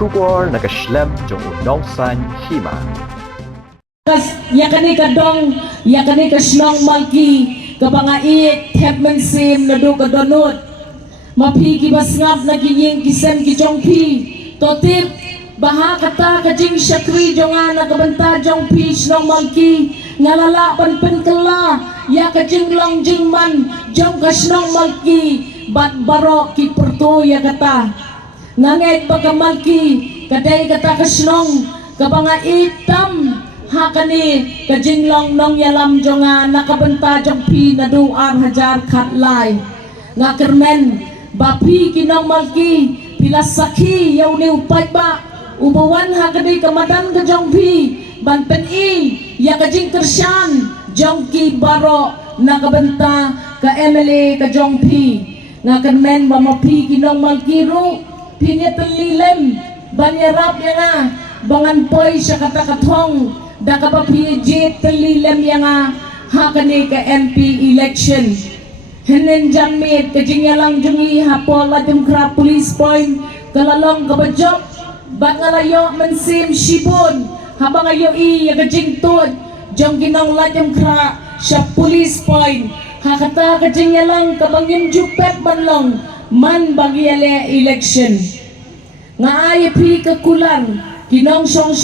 Shubor nakaslem jong unongsan hima. Yakani kadong, yakani kaslong malki, kabangait, hepmen sim, nadu kadonot. Mapi kibasngap nagiying kisem kijongpi, totip, baha kata kajing syakri jongan nakabanta jongpi slong malki, ngalala pan kela, ya kajing long jingman, jong kaslong malki, bat barok ki perto ya kata. Nangait pagkamalki, kaday kata kaslong, kabangait tam, hakani kajinglong nong yalam jonga nakabenta jong pi nadu hajar khatlai nga kermen bapi kinong malki pila sakhi yaw ni upay ba ubawan hakani kamadan ka jong pi ban pen i ya kajing kersyan jong ki baro nakabenta ka emily ka jong pi nga kermen bamapi kinong malki ru pinya telilem ban yarap ya nga bangan poy siya katakatong Daka PJ telilem yang hakani ke MP election. Henen jamit ke jingyalang jungi hapola Demokrat Police Point kalalong kabajok bangalayo mensim shibon habang ayo ya kajingtod jong ginong la Demokrat sa Police Point hakata ke jingyalang kabangin jupet banlong man bagiale election. Nga ayepi kekulang kinong song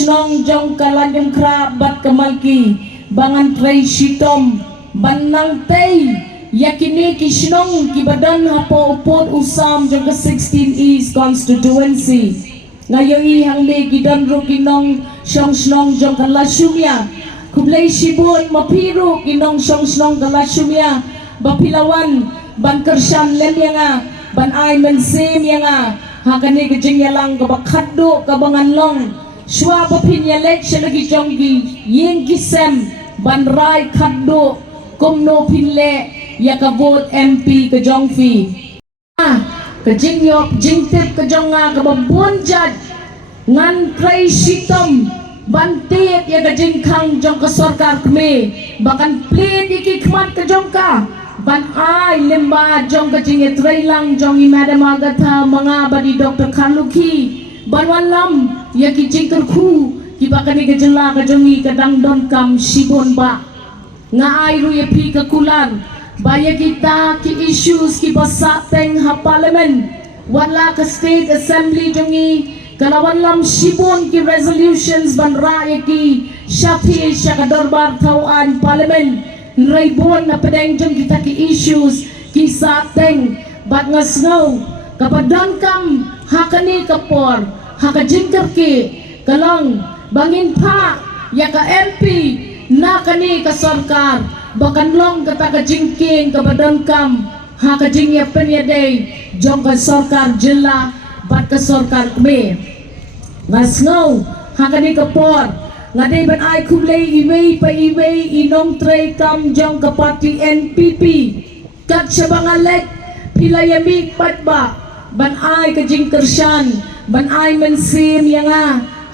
jong kalanjong kra bat kamalki bangan tray shitom banang tay yakini kisnong kibadan hapo upod usam jong ka 16 East constituency ngayon ihang may gidan ro kinong song jong kalasumya kublay shibon mapiro kinong song kalasumya bapilawan ban kersyan lem yang ban ay mensim yang hakani kajing yalang kabakaddo kabangan long shwa bapin yalek lagi jonggi yeng kisem banrai kaddo komno pinle ya ka vote MP ka jongfi kajing yok jingtip ka jonga kababonjad ngan tray sitom bantit ya kajing kang jong ka sarkar kme bakan plin ikikmat ka jongka ban ay limba jong kajing tray lang jong i madam agatha mga badi Dr. Kaluki ban walam ya ki jingkerku ki bakani kejela kajongi kadang don kam sibon ba nga ay ru ya pi kakulan baya kita ki issues ki basateng ha parliament wala ka state assembly jongi kalawan lam sibon ki resolutions ban ra ya ki syafi sya darbar tauan parliament raibon na pedeng jong kita ki issues ki sateng bat ngasngaw kapadon kam hakani kapor hakajingker ki kalong bangin pa ya ka MP na kani ka sarkar bakan long kata kajingking kabadan kam hakajing ya penyadai jong ka sarkar jela bat ka sarkar kme ngasngaw hakani kapor ngadai ban ay kublay iway pa iway inong tray kam jong ka party NPP kat siya bangalek pilayamik patba ban ay kajing kersyan ban ay mensim yang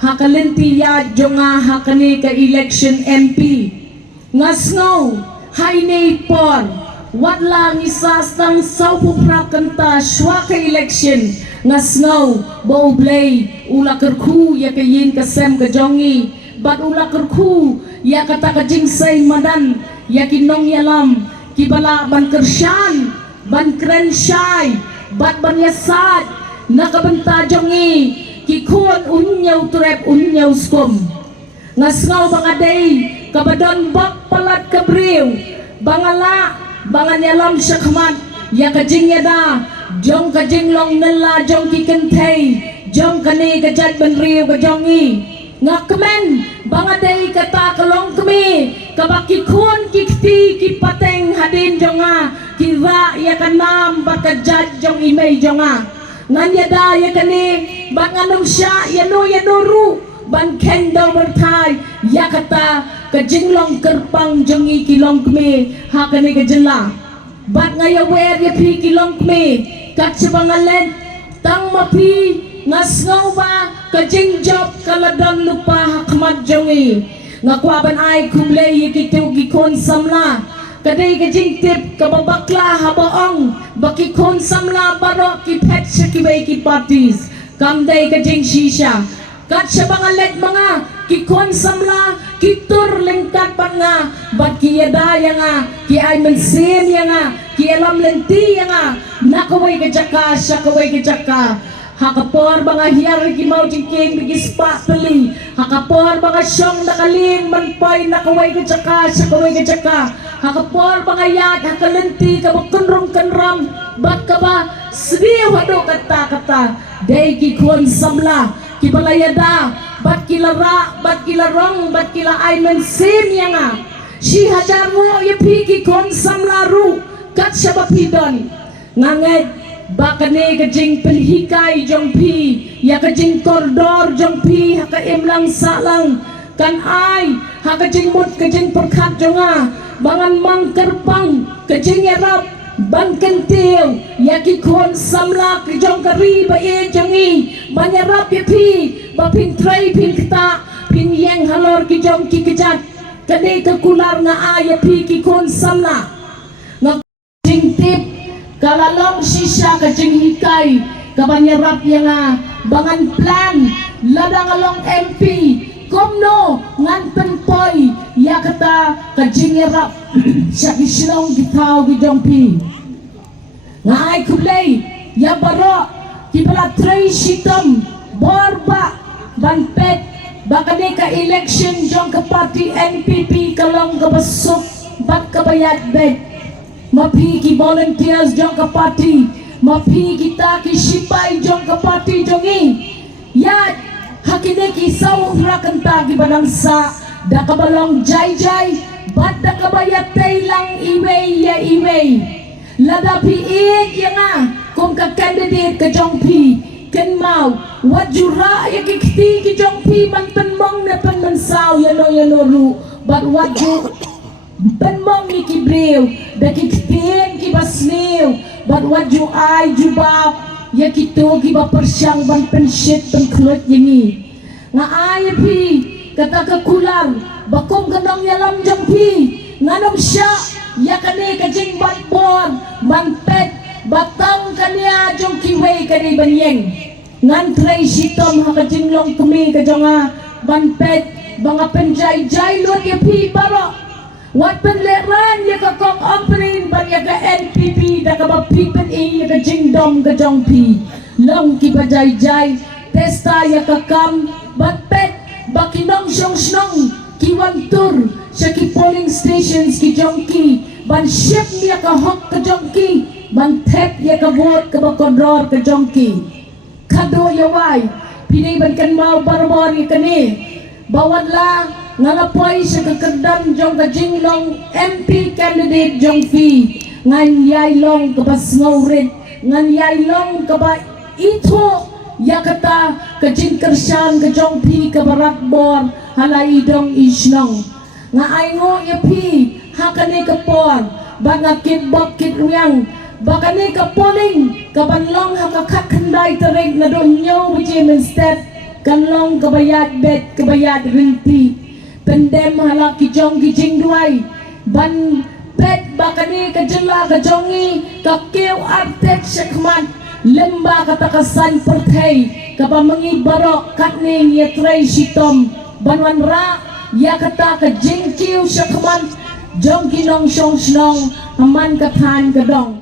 hakalinti ya jonga hakani ka election MP ngasngaw hainay por wat lang isastang saupuprakanta shwa ka election ngasngaw baublay ulakerku ya kayin kasem ka jongi bat ulakerku ya kata kajing say madan ya kinong yalam kibala ban kersyan ban krenshay bat ban yasad nakabenta jongi kikun unyaw trep unyaw skom ngasngaw bangaday kabadon bak palat kabriw bangala banganyalam syakmat ya kajing yada jong kajing long nela jong kikentay jong kani kajad benriw kajongi ngakmen bangaday kata kalong kami kabakikun kikti kipateng hadin jonga kira ya kanam bakajad jong imay jonga nganyada ya kani banganong sya yano ru ban kendo bertai ya kata kajinglong kerpang jongi kilong kme hakani kajela bat ngayawer ya pi kilong kme kat sebangalen tang mapi ngasngaw ba kajing job kaladon lupa hakmat jongi ngakwaban ay kumlay yikitu gikon samla kadai kajing tip kababakla habaong bakikon samla barok ki pet syakibay ki parties kamday ka jing shisha kat siya bangalet mga kikon samla kitur lengkat pa nga bat kiyadaya nga ki ay mensin ya nga ki alam lenti ya nga nakaway ka jaka siya kaway ka jaka hakapor mga hiyari ki mau jingking bigis patuli hakapor mga siyong nakaling manpay nakaway ka jaka siya kaway ka jaka hakapor mga yat hakalenti ka makunrong kanram bat ka ba sediw hado kata day ki kuan samla ki balayada bat kilara bat kilarong bat kila ay mensim ya nga si hajar mo yapi ki kuan samla ru kat siya bapidon nganged bakane kajing pelhikai jongpi ya kajing koridor jongpi haka imlang salang kan ai haka jing mut kajing perkat jonga bangan mangkerpang kajing erap ban kentil ya ki kon samla ki jong kari ba e jongi banyarap ya pi ba pin trai pin kita pin yang halor ki jong ki kejat kade ka kular nga ay pi ki kon samla nga jing tip kalalong sisya kajing hikay kabanyarap yang bangan plan ladang along MP komno ngan penpoy ya kata kajing yarap siya kisilong gitaw gidongpi ngay kublay ya baro kibala tray sitom borba banpet baka di ka election jong ka party NPP kalong kabasok bat kabayad bed mapiki volunteers jong ka party mapiki taki sipay jong ka party jongi yat hakide ki saung rakanta ki banangsa da kabalong jay bat da kabayat lang iway lada piit yang kung ka candidate ka jong pi ken mau wajura ya kikti ki jong pi mantan mong na panmansaw yano ru but waju penmong ni kibriw daki kipin kibasliw but waju ay jubab ya kito kiba persyang ban pensyit pengklot yengi nga ay pi kata kakular bakom ganong yalam jang pi nganom siya ya kani kajing batbor manpet batang kanya jong kiway kani banyeng ngan tray sitom hakajing long kumi kajonga manpet banga penjay lot ya pi baro wat penleran ya ka kong operin ban ya ka NPP da ka bapipen ya ka jingdom ka jongpi long ki bajay testa ya ka kam batpet bakinong snong kiwantur sa ki polling stations ki jongki ban ship ya ka hok ka jongki ban tep ya ka vote ka bakodor ka jongki kado ya wai pinay ban kan mau barbor ya kani bawat la ngalapoy sa kakagdan jong kajinglong MP candidate jong fi ngan yaylong kabas ngawrit ngan yaylong kaba ito yakata kajing kersyan kajong pi kabarat bor halay dong isnong nga ayngo yapi hakane kapor bangakit bakit uyang bakane kapoling kabanlong hakakat kanday tarig na doon nyo wijimen step kanlong kabayad bet kabayad rinti pendem halaki jong gijing duay ban pet bakani kajela kajongi kakiw artek syakman lemba katakasan pertay kapamangi barok katning yatray sitom banwan ra yakata kajing kiw syakman jong kinong syong snong haman katan kadong